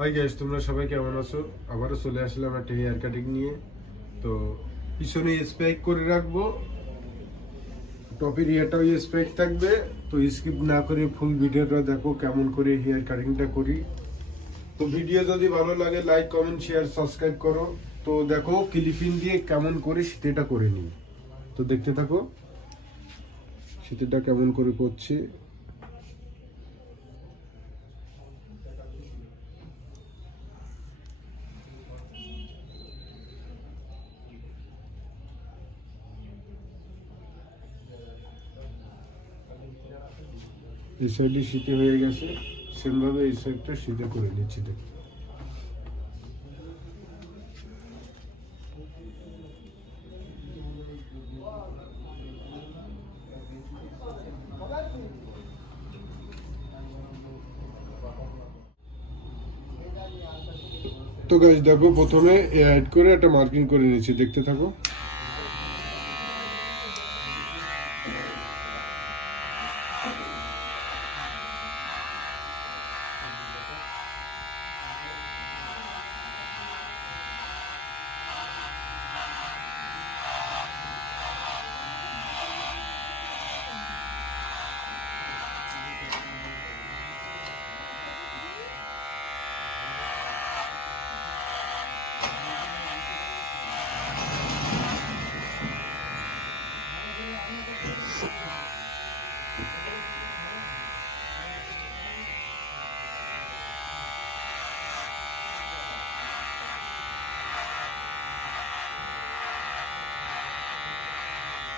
Hi guys, তোমরা সবাই কেমন আছো? আবারও চলে আসলাম একটা হেয়ার কাটিং নিয়ে। তো পিছনে স্প্যাক করে রাখবো, টপের হেয়ারটাও স্প্যাক থাকবে। তো স্কিপ না করে ফুল ভিডিওটা দেখো কেমন করে হেয়ার কাটিংটা করি। তো ভিডিও যদি ভালো লাগে লাইক কমেন্ট শেয়ার সাবস্ক্রাইব করো। তো দেখো ক্লিপিং দিয়ে কেমন করে সেটা করে নিই। তো দেখতে থাকো সেটা কেমন করে করছি। এই সাইডে শীতে হয়ে গেছে, সেমভাবে এই সাইডটা শীতে করে নিচ্ছি। দেখতে তো গাইস দেখো, প্রথমে অ্যাড করে একটা মার্কিং করে নিচ্ছি, দেখতে থাকো।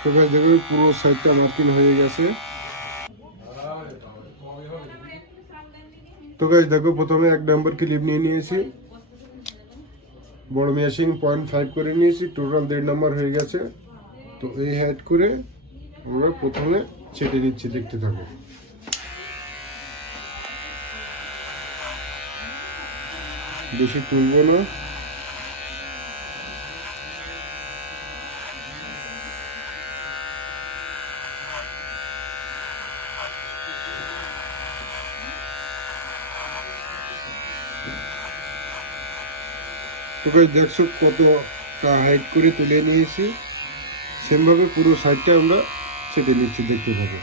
তো গাইস দেখো পুরো সাইডটা মার্কিং হয়ে গেছে। তো গাইস দেখো, প্রথমে 1 নাম্বার ক্লিপ নিয়ে নিয়েছি, বড় মেশিং 0.5 করে নিয়েছি, টোটাল 1.5 নাম্বার হয়ে গেছে। তো এই হেড করে আমরা প্রথমে ছেটে নিচ্ছি, দেখতে থাকো। বেশি তুলবো না। তো গাইস দেখছো কতটা হাইট করে তুলে নিয়েছি, সেমভাবে পুরো সাইডটা আমরা ছেটে নিচ্ছি, দেখতে থাকো।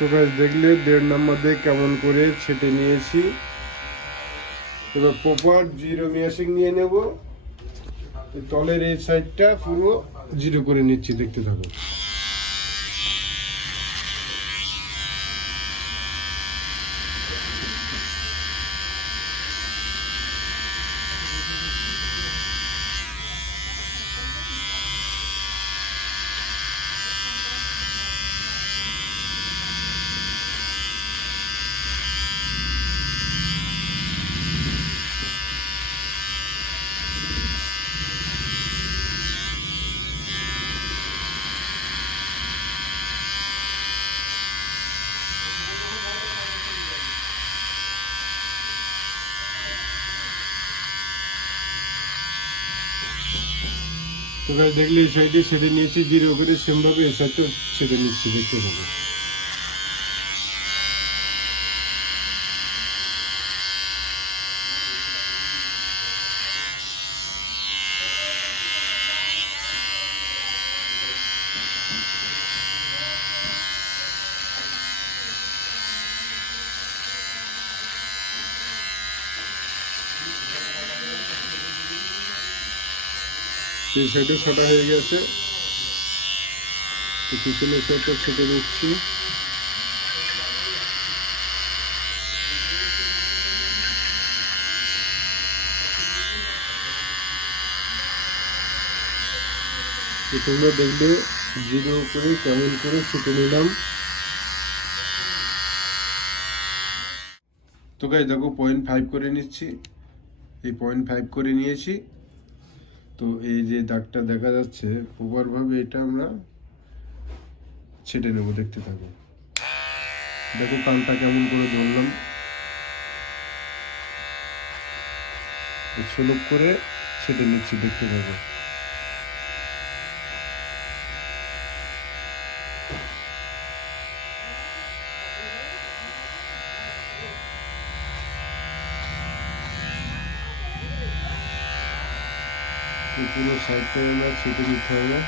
তো গাইস দেখলে 1.5 নাম্বার দিয়ে কেমন করে ছেটে নিয়েছি। এবার প্রপার জিরো মেশিং নিয়ে নেব, তলের এই সাইডটা পুরো জিরো করে নিচ্ছি, দেখতে থাকো। তো গাইস দেখলে এই সাইডে ছেড়ে নিয়েছি জিরো করে, সেমভাবে এই সাইডটা ছেড়ে নিচ্ছি, দেখতে থাকো। এই সাইডে ছাটা হয়ে গেছে, পিছনের সাইডটা ছেটে নিচ্ছি। তো তোমরা দেখবে জিরো করে কেমন করে ছুটে নিলাম। তো গাইস দেখো 0.5 করে নিচ্ছি, এই 0.5 করে নিয়েছি। তো এই যে দাগটা দেখা যাচ্ছে প্রপারভাবে এটা আমরা ছেটে নেব, দেখতে থাকো। দেখো কানটা কেমন করে ধরলাম, সুলভ করে ছেটে নিচ্ছি, দেখতে থাকো। পুরো সাইডটা আমরা ছেটে নিতে হবে।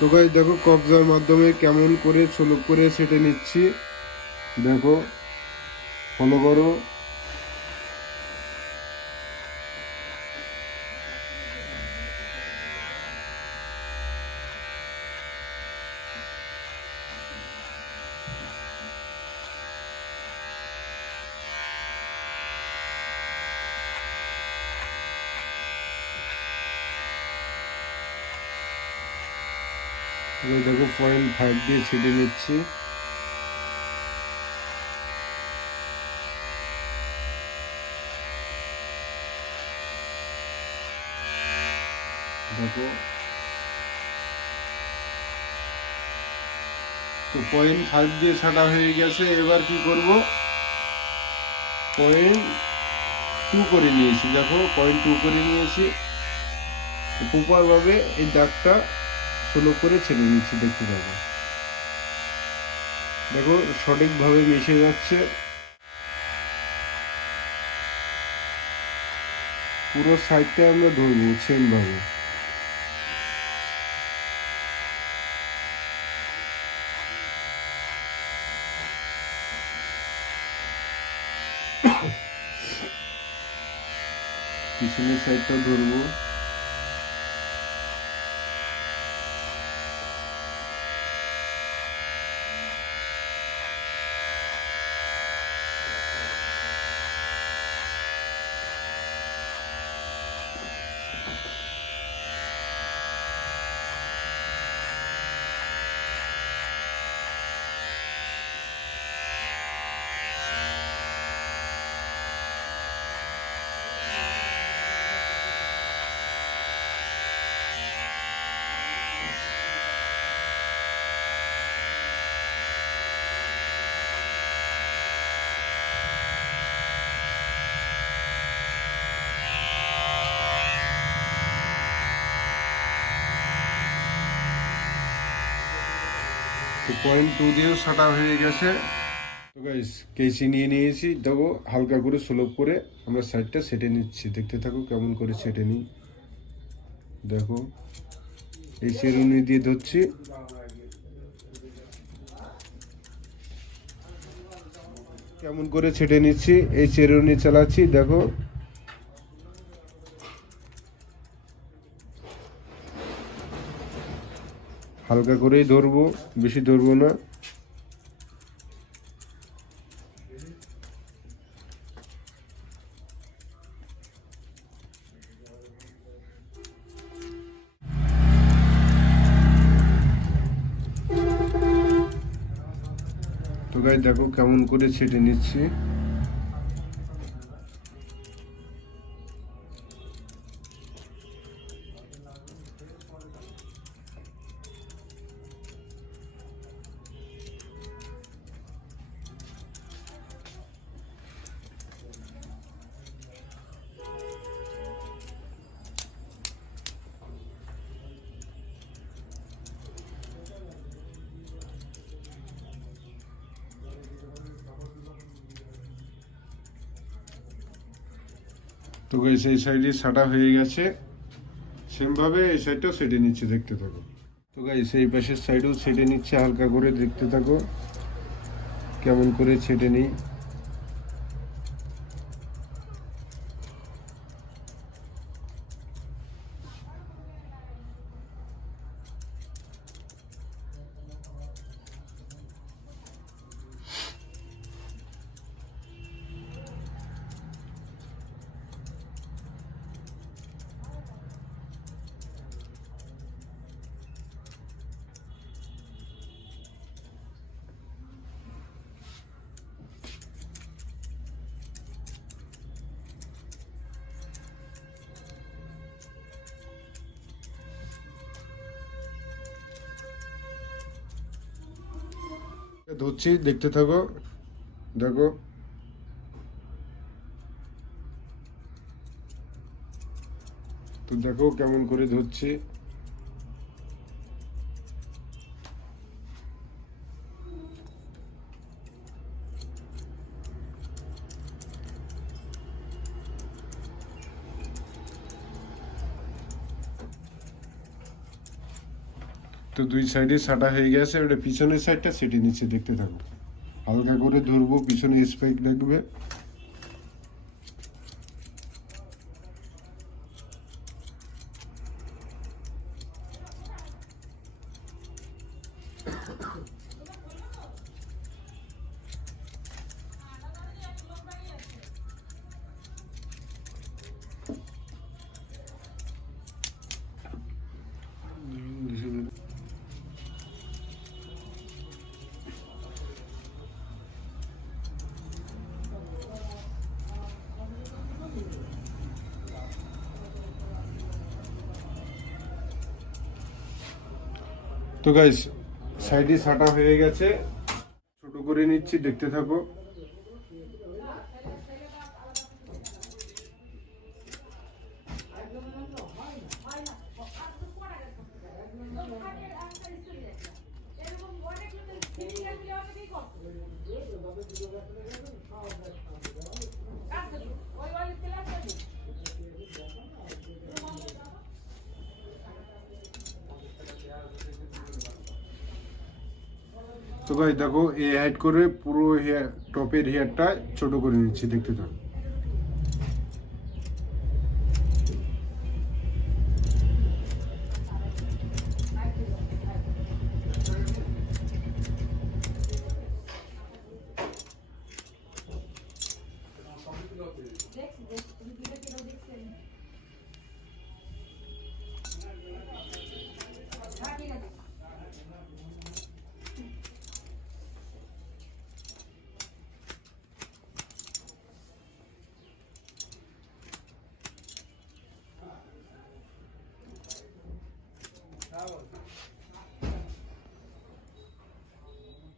তো গাইস দেখো কবজার মাধ্যমে কেমন করে সুলভ করে ছেটে নিচ্ছি, দেখো ফলো করো। দেখো 0.5 দিয়ে ছেটে নিচ্ছি। দেখো তো 0.5 দিয়ে ছাটা হয়ে গেছে। এবার কি করব, 0.2 করে নিয়েছি। দেখো 0.2 করে নিয়েছি, প্রপার ভাবে এই দাগটা সুলভ করে ছেড়ে নিচ্ছি, দেখতে পাবো। দেখো সঠিকভাবে মিশে যাচ্ছে, পুরো সাইডটা আমরা ধরবো সেম ভাবে। পিছনের সাইডটা ধরবো। তো 0.2 দিয়েও ছাটা হয়ে গেছে। তো গাইস কেসি নিয়ে নিয়েছি, দেখো হালকা করে সুলভ করে আমরা সাইডটা সেটে নিচ্ছি, দেখতে থাকো কেমন করে সেটে নিই। দেখো এই চেরুনি দিয়ে ধরছি, কেমন করে ছেটে নিচ্ছি, এই চেরুনি চালাচ্ছি। দেখো হালকা করেই ধরবো, বেশি ধরবো না। তো গাইস দেখো কেমন করে ছেটে নিচ্ছি। তো গাইস এই সাইডে ছাটা হয়ে গেছে, সেম ভাবে এই সাইডটাও সেটে নিচ্ছে, দেখতে থাকো। তো তো গাইস এই পাশের সাইডেও ছেটে নিচ্ছে, হালকা করে দেখতে থাকো কেমন করে ছেটে নিই। ধরছি, দেখতে থাকো, দেখো তো দেখো কেমন করে ধরছি। তো দুই সাইডে ছাটা হয়ে গেছে, ওটা পিছনের সাইডটা সেটে নিচ্ছে, দেখতে থাকো। হালকা করে ধরবো, পিছনে স্পাইক লাগবে। তো গাইস সাইডে ছাটা হয়ে গেছে, ছোট করে নিচ্ছি, দেখতে থাকো। তো গাইস দেখো এই হাইট করে পুরো হেয়ার, টপের হেয়ারটা ছোট করে নিচ্ছি, দেখতে থাকো।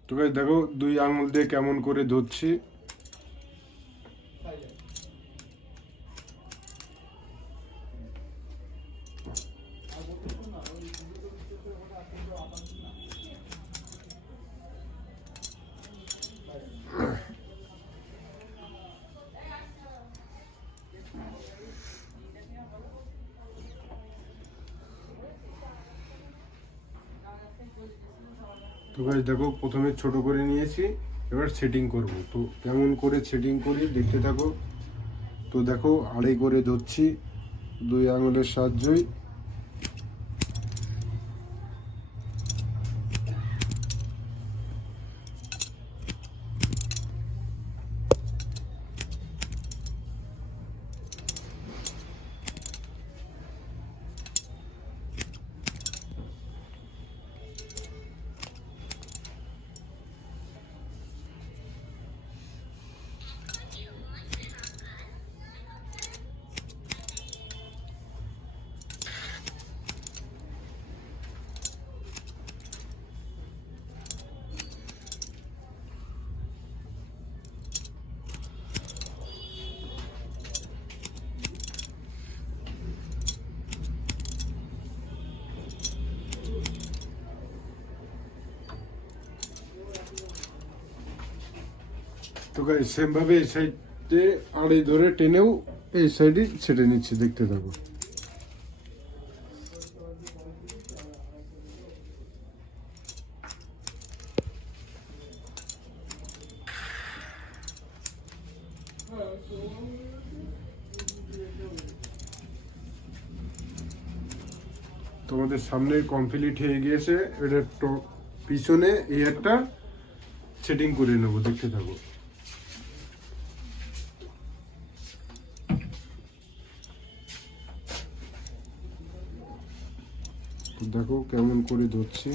তো গাইস দেখো দুই আঙুল দিয়ে কেমন করে ধরছি। তো গাইস দেখো প্রথমে ছোট করে নিয়েছি, এবার সেটিং করব। তো কেমন করে সেটিং করি দেখতে থাকো। তো দেখো আড়াই করে ধরছি দুই আঙুলের সাহায্যই। তো গাইস সেম ভাবে এই সাইডে আড়াই ধরে টেনেও এই সাইডে ছেড়ে নিচ্ছি, দেখতে থাকো। তোমাদের সামনে কমপ্লিট হয়ে গিয়েছে। এটা পিছনে এয়ারটা সেটিং করে নেবো, দেখতে থাকো। তো দেখো কেমন করে ধরছি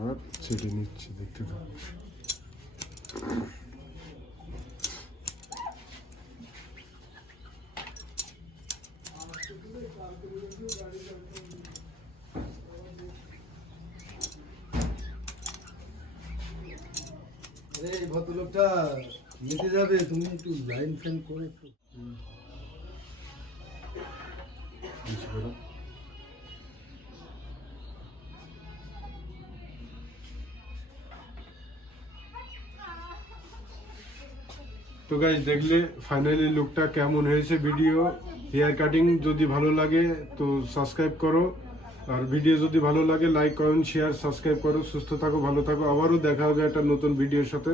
আর ছেটে নিচ্ছি, দেখতে থাকো। আরে এই ভদ্রলোকটা নিতে যাবে, তুমি একটু লাইন ফ্যান করে একটু। বুঝতে পারো? তো গাইস দেখলে ফাইনালি লুকটা কেমন হয়েছে। ভিডিও হেয়ার কাটিং যদি ভালো লাগে তো সাবস্ক্রাইব করো, আর ভিডিও যদি ভালো লাগে লাইক কমেন্ট শেয়ার সাবস্ক্রাইব করো। সুস্থ থাকো, ভালো থাকো, আবারও দেখা হবে একটা নতুন ভিডিওর সাথে।